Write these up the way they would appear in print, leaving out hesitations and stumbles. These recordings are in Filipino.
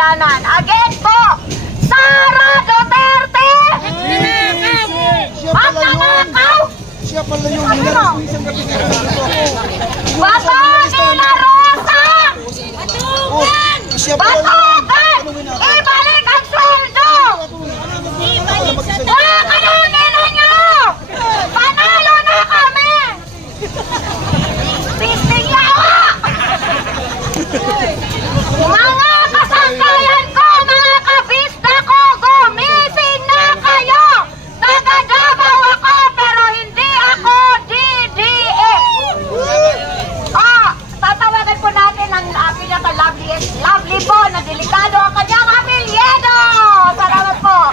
kasalanan. Again po, Sara Duterte! At nanakaw! Siya pala yung hinaras ng isang gabi. Bato de la Rosa! Batugan! Ibalik ang sweldo! Kakanungin nyo! Panalo na kami! Pisting yawa! Mga kasangkayan ko, mga kabista ko, gumising na kayo! Taga-Davao ako, pero hindi ako DDS! Tatawagan po natin ang pinaka-lovely po na delikado ang kanyang apelyido! Salamat po!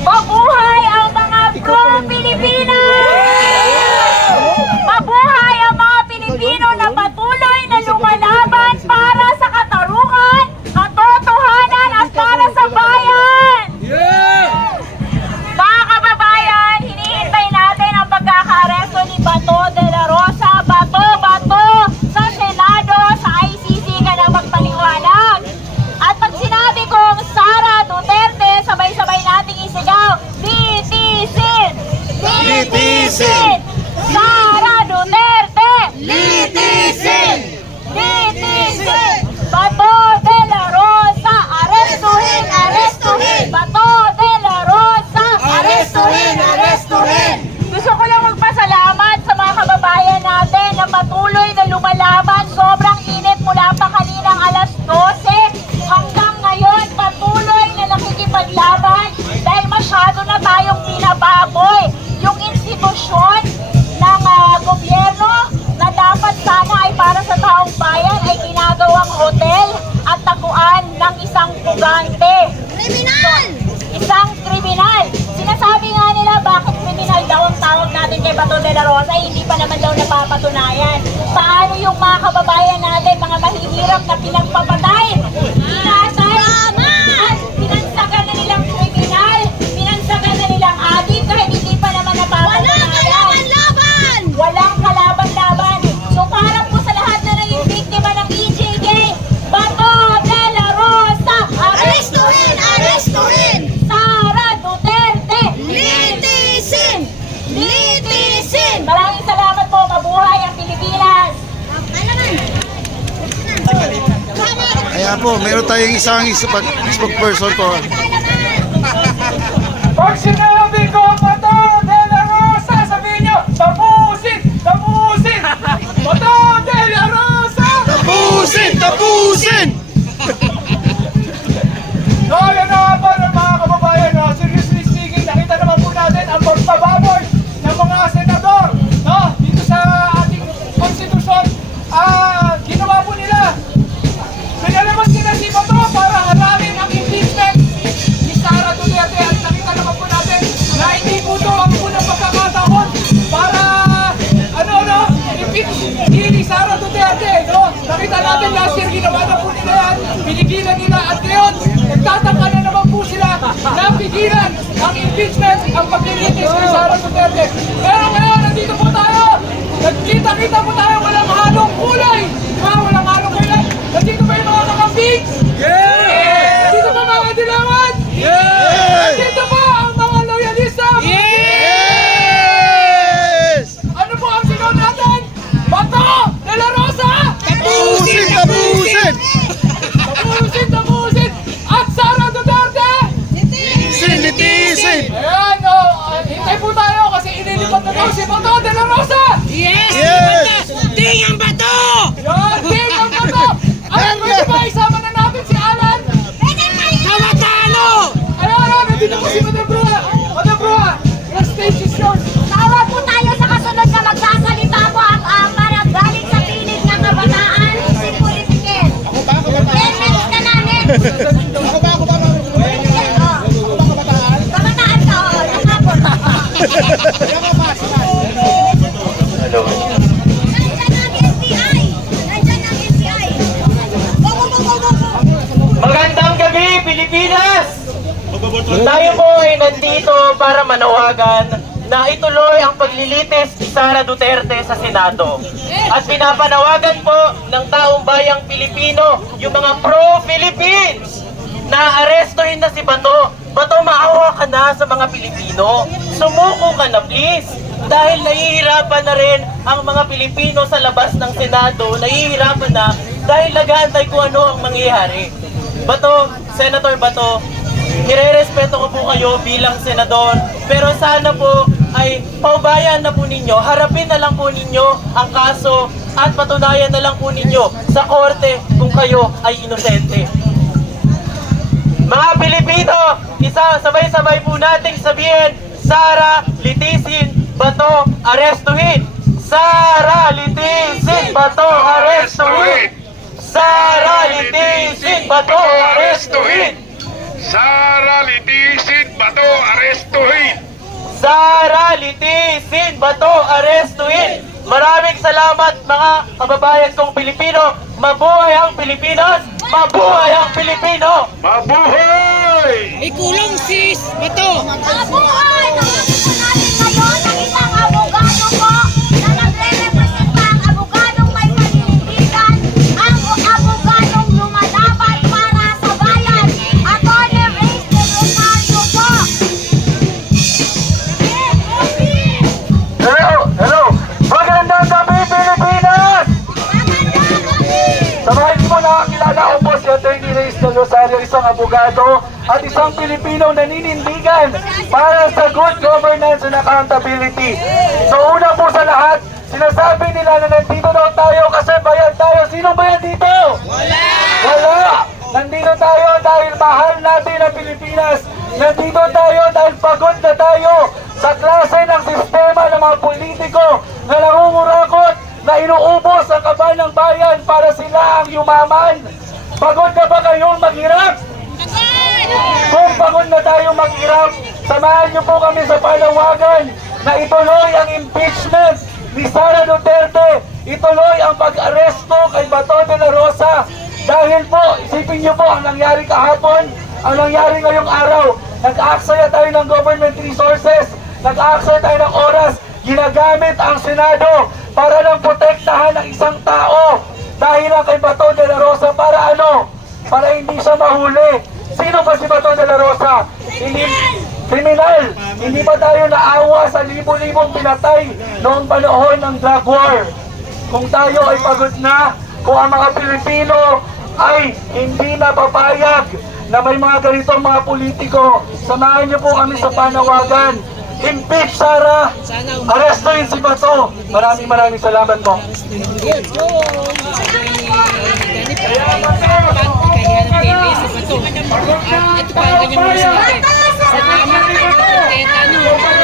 Mabuhay ang mga pro-Pilipinas! Mabuhay ang mga Pilipino na patuloy na lumalaban para sa katarungan, katotohanan at para sa bayan! Mga kababayan, hinihintay natin ang pagkakaaresto ni Bato de la Rosa. Bato sa Senado, sa ICC ka na magpaliwanag. At pag sinabi kong Sara Duterte, sabay-sabay nating isigaw, litisin! Litisin! Sara Duterte! Litisin! Litisin! Bato de la Rosa, arestuhin! Arestuhin! Bato de la Rosa, arestuhin! Arestuhin! Gusto ko lang magpasalamat sa mga kababayan natin na patuloy na lumalaban. Sobrang init mula pa kaninang alas 12 hanggang ngayon patuloy na nakikipaglaban dahil masyado na tayong pinababoy. Yung institusyon ng gobyerno na dapat sana ay para sa taong bayan ay ginagawang hotel at taguan ng isang pugante. Kriminal! Isang kriminal. Sinasabi nga nila bakit kriminal daw ang tawag natin kay Bato de la Rosa, hindi pa naman daw napapatunayan. Paano yung mga kababayan natin, mga mahihirap na pinagpapatay, pinatay, at pinansagan na nilang kriminal, pinansagan na nilang adik kahit hindi pa naman napapatunayan. Walang kalaban-laban. So para po sa lahat na naging biktima ng EJK, Bato de la Rosa, arestuhin! Arestuhin! Sara Duterte, litisin! Litisin! Maraming salamat po. Mabuhay ang Pilipinas! Kaya po, meron tayong isang spokesperson po. Pag sinabi ko Bato de la Rosa, sabihin nyo, tapusin! Tapusin! Bato de la Rosa! Tapusin! Tapusin! So, yan na nga po mga kababayan, no? Seriously speaking, nakita naman po natin ang pagbababoy ng mga senador, no? Dito sa ating konstitusyon. Ginawa po nila. Pinalabas nila si Bato para harapin ang impeachment ni Sara Duterte. At nakita naman po natin na hindi po ito ang unang pagkakataon para impeach ni Sara Duterte, no? Nakita natin last year, ginawa na po nila yan, pinigilan nila, at ngayon nagtataka na naman po sila na pigilan ang impeachment, ang paglilitis ni Sara Duterte. Pero ngayon, nandito po tayo, nagkita-kita po tayo, walang halong kulay, walang halong kulay. Nandito ba yung mga kakambing? Yeah! Nandito ba mga dilawan? Yeah! Nandito ba ang mga loyalista? Yes! Ano po ang sigaw natin? Bato de la Rosa! Tapusin! Tapusin! Tapusin! Tapusin! At Sara Duterte! Litisin! Litisin! Ayan, hintay po tayo kasi inilipat na daw si Bato de la Rosa! Yes! Yes! Ding ang bato! Yan, ding ang Bato! Alam mo ba, isama na natin si Alan? Tamatalo! Ayan, nandito po si Madam Brua! Madam Brua, your stage is yours! Tawag po tayo sa kasunod na magsasalita po ang para galing sa piling ng kabataan si Politiken. 10 minutes na namin. Ako ba? Politiken, kabataan ka, nakapon. Nandiyan ang NBI. Nandiyan ang NBI. Go, go, go, go, go, go. Magandang gabi, Pilipinas! Tayo po ay nandito para manawagan na ituloy ang paglilitis ni Sara Duterte sa Senado. At pinapanawagan po ng taong bayang Pilipino, yung mga pro-Philippines, na arestuhin na si Bato. Bato, maawa ka na sa mga Pilipino. Sumuko ka na please. Dahil nahihirapan na rin ang mga Pilipino sa labas ng Senado. Nahihirapan na dahil nag-aantay kung ano ang mangyayari. Bato, Senator Bato, nire-respeto ko po kayo bilang senador. Pero sana po ay paubayan na po ninyo. Harapin na lang po ninyo ang kaso at patunayan na lang po ninyo sa korte kung kayo ay inosente. Mga Pilipino, sabay-sabay po nating sabihin, Sara, litisin, Bato, arestuhin! Sara, litisin, Bato, arestuhin! Sara, litisin, Bato, arestuhin! Sara litisin, Bato, arestuhin! Sara, litisin, Bato, arestuhin! Maraming salamat mga kababayan kong Pilipino! Mabuhay ang Pilipinas! Mabuhay ang Pilipino! Mabuhay! Ikulong si Bato. Mabuhay! Nakakita natin ngayon ang isang abogado po na nagre-representa ang abogadong may paninindigan, ang abogadong lumalaban para sa bayan. Atty. Reyes de Rosario po. Hello! Magandang gabi, Pilipinas! Magandang gabi! Sabahin mo na, kilala ko po si Atty. Reyes de Rosario, isang abogado at isang Pilipinong naninindigan para sa good governance and accountability. So una po sa lahat, sinasabi nila na nandito daw tayo kasi bayad tayo. Sinong bayad dito? Wala! Nandito tayo dahil mahal natin ang Pilipinas. Nandito tayo dahil pagod na tayo sa klase ng sistema ng mga politiko na nangungurakot na inuubos ang kaban ng bayan para sila ang yumaman. Pagod na ba kayong maghirap? Kung pagod na tayo maghirap, samahan niyo po kami sa panawagan na ituloy ang impeachment ni Sara Duterte. Ituloy ang pag-aresto kay Bato de la Rosa. Dahil po, isipin niyo po ang nangyari kahapon, ang nangyari ngayong araw. Nag-aaksaya tayo ng government resources, nag-aaksaya tayo ng oras, ginagamit ang Senado para lang protektahan ang isang tao. Dahil lang kay Bato de la Rosa para ano? Para hindi siya mahuli. Sino ba si Bato de la Rosa? Kriminal! Hindi ba tayo naawa sa libo-libong pinatay noong panahon ng drug war? Kung tayo ay pagod na, kung ang mga Pilipino ay hindi na papayag na may mga ganitong mga politiko, samahan niyo po kami sa panawagan. Impeach Sara! Arestuhin si Bato! Maraming salamat po. Kaya ng TV si Bato. At ito pa ang kanyang mga sinabi. Salamat. Kahit ano.